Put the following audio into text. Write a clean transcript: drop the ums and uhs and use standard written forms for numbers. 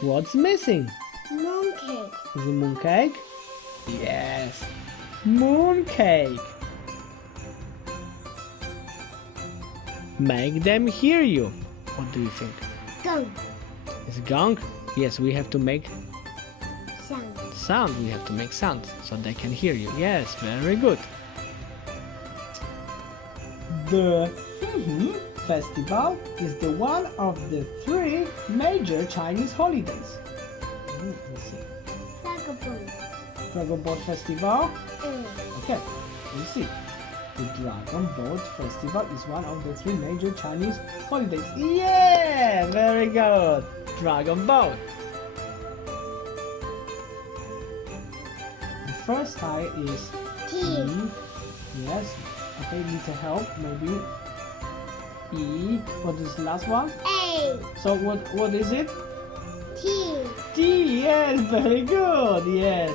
What's missing? Mooncake. Is it mooncake? Yes. Mooncake. Make them hear you. What do you think? Gong. Is it gong? Yes, we have to make Sound. sound. We have to make sound so they can hear you. Yes, very good. The festival is the one of the 3 major Chinese holidays. Let's see. Vagabond. Dragon Boat Festival. Mm. Okay, let's see. The Dragon Boat Festival is one of the 3 major Chinese holidays. Yeah, very good. Dragon Boat. The first tie is T. E. Yes. Okay, need to help. Maybe E. What is the last one? A. So what is it? T. T. Yes, very good. Yes.